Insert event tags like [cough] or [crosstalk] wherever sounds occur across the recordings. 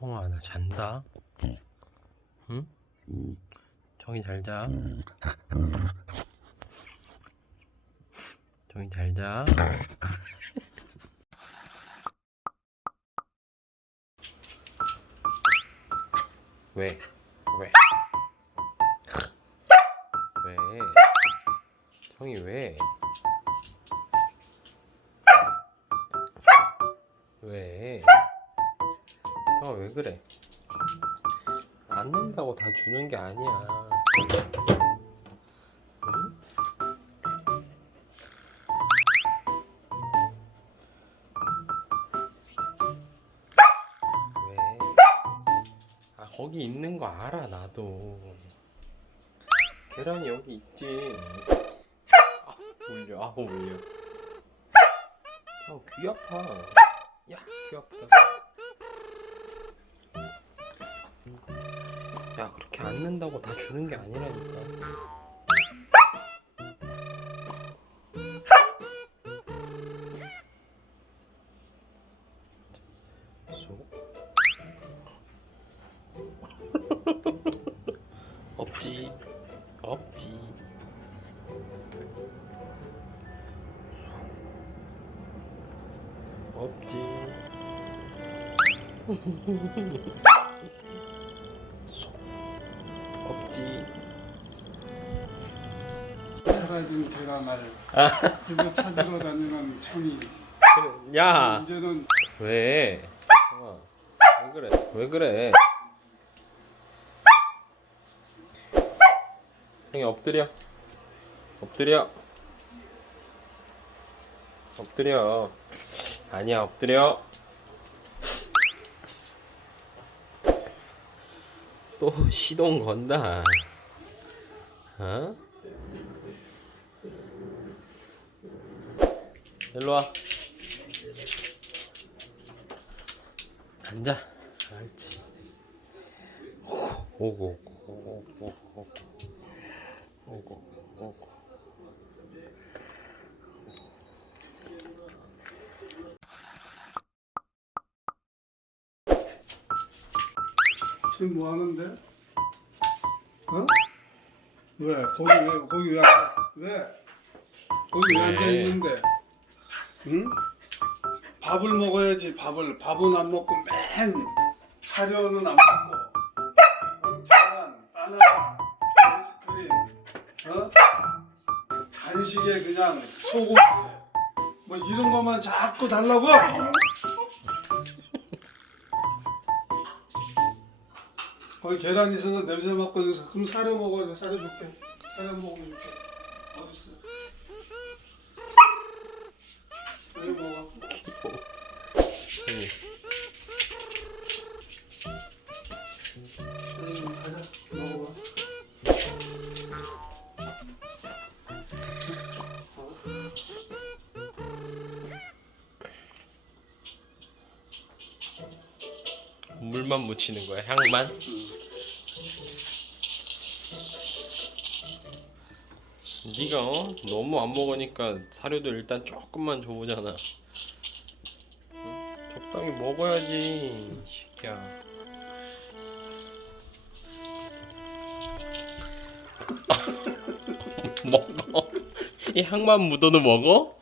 성아 나 잔다. 응? 정이 잘 자. [laughs] 정이 잘 자. [laughs] 왜? 왜? 왜? 정이 왜? 왜? 성아 왜 그래? 안 된다고 다 주는 게 아니야. 응? 왜? 아 거기 있는 거 알아 나도. 계란이 여기 있지. 아 울려. 아 울려. 아 귀 아파. 야 귀 아프다. 야 그렇게 앉는다고 다 주는 게 아니라니까. 소 없지. 없지. 없지 [laughs] 없지 사라진 계란알 그거 찾으러 다니는 청이 그래. 야 이제는 왜? 형아, 왜 그래? 왜 그래? 형이 엎드려. 엎드려. 엎드려. 아니야, 엎드려. 또 시동 건다. 어? 일로 와. 앉아. 알지. 오고 오고 오고 오고 오고 오고. 지금 뭐 하는데? 어? 왜? 거기 왜? 거기 왜 앉아? 왜? 거기 왜 왜? 앉아 있는데? 응? 밥을 먹어야지 밥을 밥은 안 먹고 맨 사료는 안 먹고 계란, 바나나, 아이스크림, 어? 간식에 그냥 소고기 뭐 이런 것만 자꾸 달라고? 거기 계란 있어서 냄새 맡고 있어서 그럼 사료 먹어. 사료 줄게. 사료 먹으면 줄게. 어딨어. 사료 먹어. 형이 응, 물만 묻히는 거야, 향만. 네가 어? 너무 안 먹으니까 사료도 일단 조금만 줘보잖아. 응? 적당히 먹어야지, 이 새끼야. [laughs] 먹어. 이 향만 묻어도 먹어?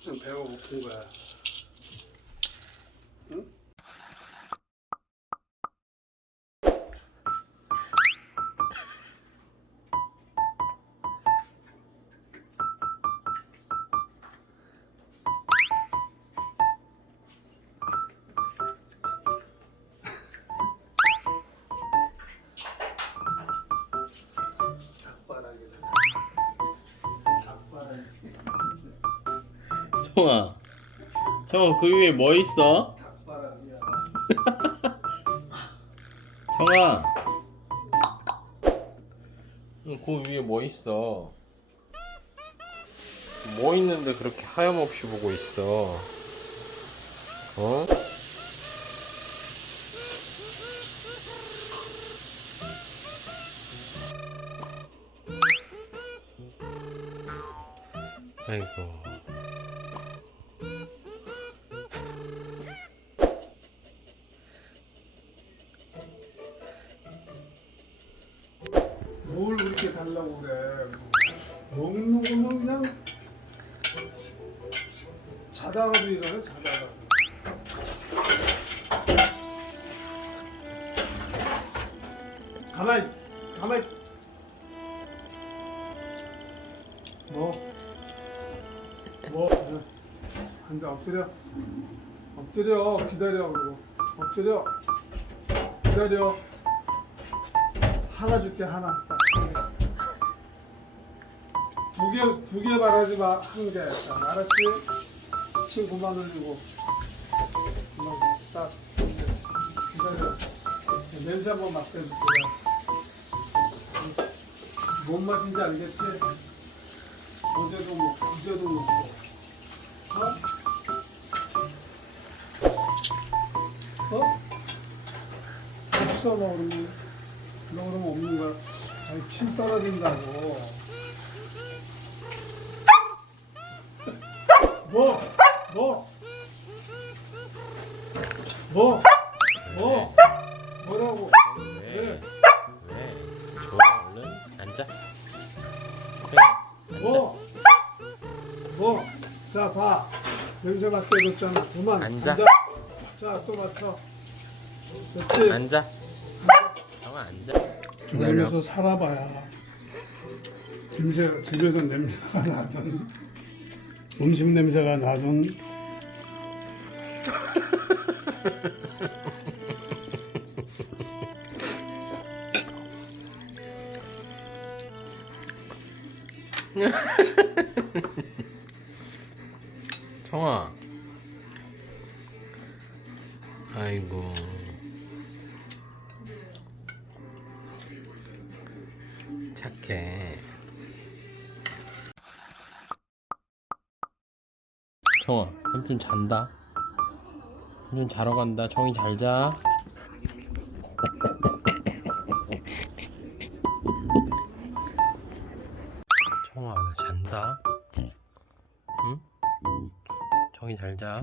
좀 배가 고픈 거야 형아, 형아 그 위에 뭐 있어? [laughs] 형아, 응, 그 위에 뭐 있어? 뭐 있는데 그렇게 하염없이 보고 있어? 어? 아이고. 이렇게 달라고 그래. 먹는 거는 그냥 자다가도 일어나 자다가. 가만히 가만히 뭐? 뭐? 네. 앉아 엎드려 엎드려 기다려 그리고 엎드려 기다려 하나 줄게 하나 두 개 두 개 말하지 마 한개. 알았지? 침 그만 흘리고. 딱 기다려. 냄새 한번 맡겨줄게. 뭔 맛인지 알겠지? 어제도 먹고 어제도 먹고. 어? 어? 없어 너 그러면. 너 그러면 없는 거야. 아니 침 떨어진다고 뭐? 자, 봐. 냄새 맡게 줬잖아. 그만. 앉아. 자, 또 맡아. 됐지? 앉아. 정아 앉아. 주변에서 살아봐야 집에서, 집에서 냄새가 나든 음식 냄새가 나든 [laughs] 정아. 아이고. 착해. 정아, 삼촌 잔다. 삼촌 자러 간다. 정이 잘 자. 잘 자.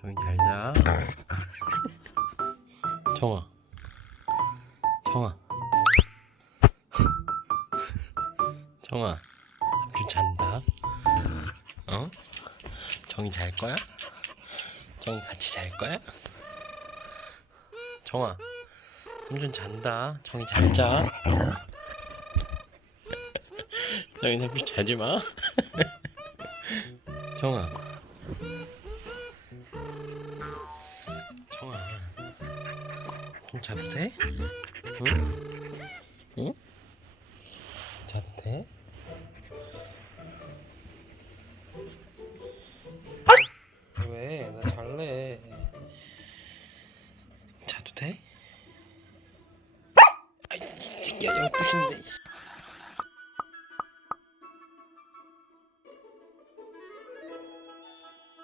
정이 잘 자. [laughs] 정아. 정아. [laughs] 정아. 삼촌 잔다. 어? 정이 잘 거야? 정이 같이 잘 거야? 정아. 삼촌 잔다. 정이 잘 자. 정이 삼촌 자지 마. [laughs] 정아. 정아. 좀 자도 돼? 응? 응? 자도 돼? 왜? 나 잘래. 자도 돼? 아이, 이 새끼야, 12시인데.